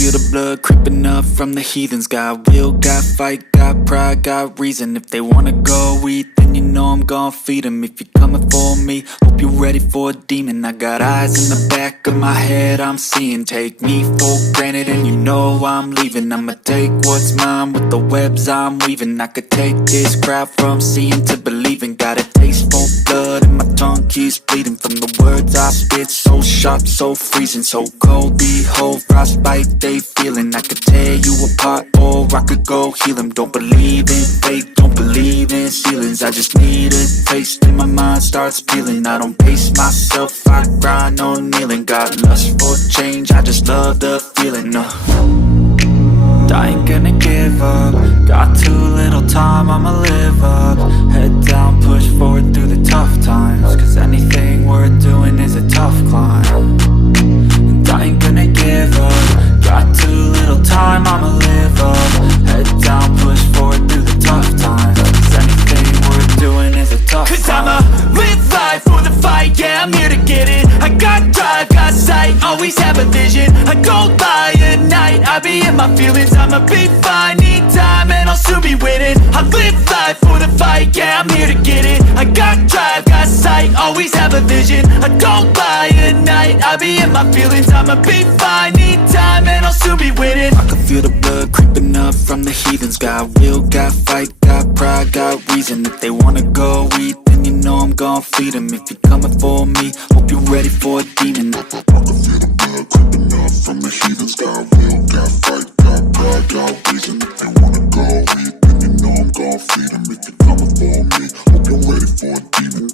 feel the blood creeping up from the heathens. Got will, got fight, got pride, got reason. If they wanna go eat, then you know I'm gon' feed them. If you're coming for me, hope you're ready for a demon. I got eyes in the back of my head, I'm seeing. Take me for granted and you know I'm leaving. I'ma take what's mine with the webs I'm weaving. I could take this crowd from seeing to believing. Got a taste for blood and my tongue keeps bleeding from the words I spit. So sharp, so freezing, so cold. Behold, frostbite they feeling. I could tear you apart or I could go heal them. Don't believe in fate, don't believe in ceilings. I just need a taste and my mind starts peeling. I don't pace myself, I grind on kneeling. Got lust for change, I just love the feeling. I ain't gonna give up. Got too little time, I'ma live up. Head down, push forward through the tough times. Cause anything worth doing is a tough climb. And I ain't gonna give up. Got too little time, I'ma live up. Head down, push forward through the tough times. Cause anything worth doing is a tough climb. Cause I'ma live life for the fight, yeah, I'm here to get it. I got drive, got sight, always have a vision. I go by at night, I be in my feelings. I'ma be fine, need time, and I'll soon be winning. I live life for the fight, yeah, I'm here to get it. I got drive, got sight, always have a vision. I go by at night, I be in my feelings. I'ma be fine, need time, and I'll soon be winning. I can feel the blood creeping up from the heathens. Got will, got fight, got pride, got reason. If they wanna go eat, then you know I'm gon' feed them. If you're coming for me, hope you're ready for a demon. I can feel the blood creeping up from the heathens. Got will, got fight, got pride, got reason. If they wanna go eat, then you know I'm gon' feed them. If you're coming for me, hope you're ready for a demon.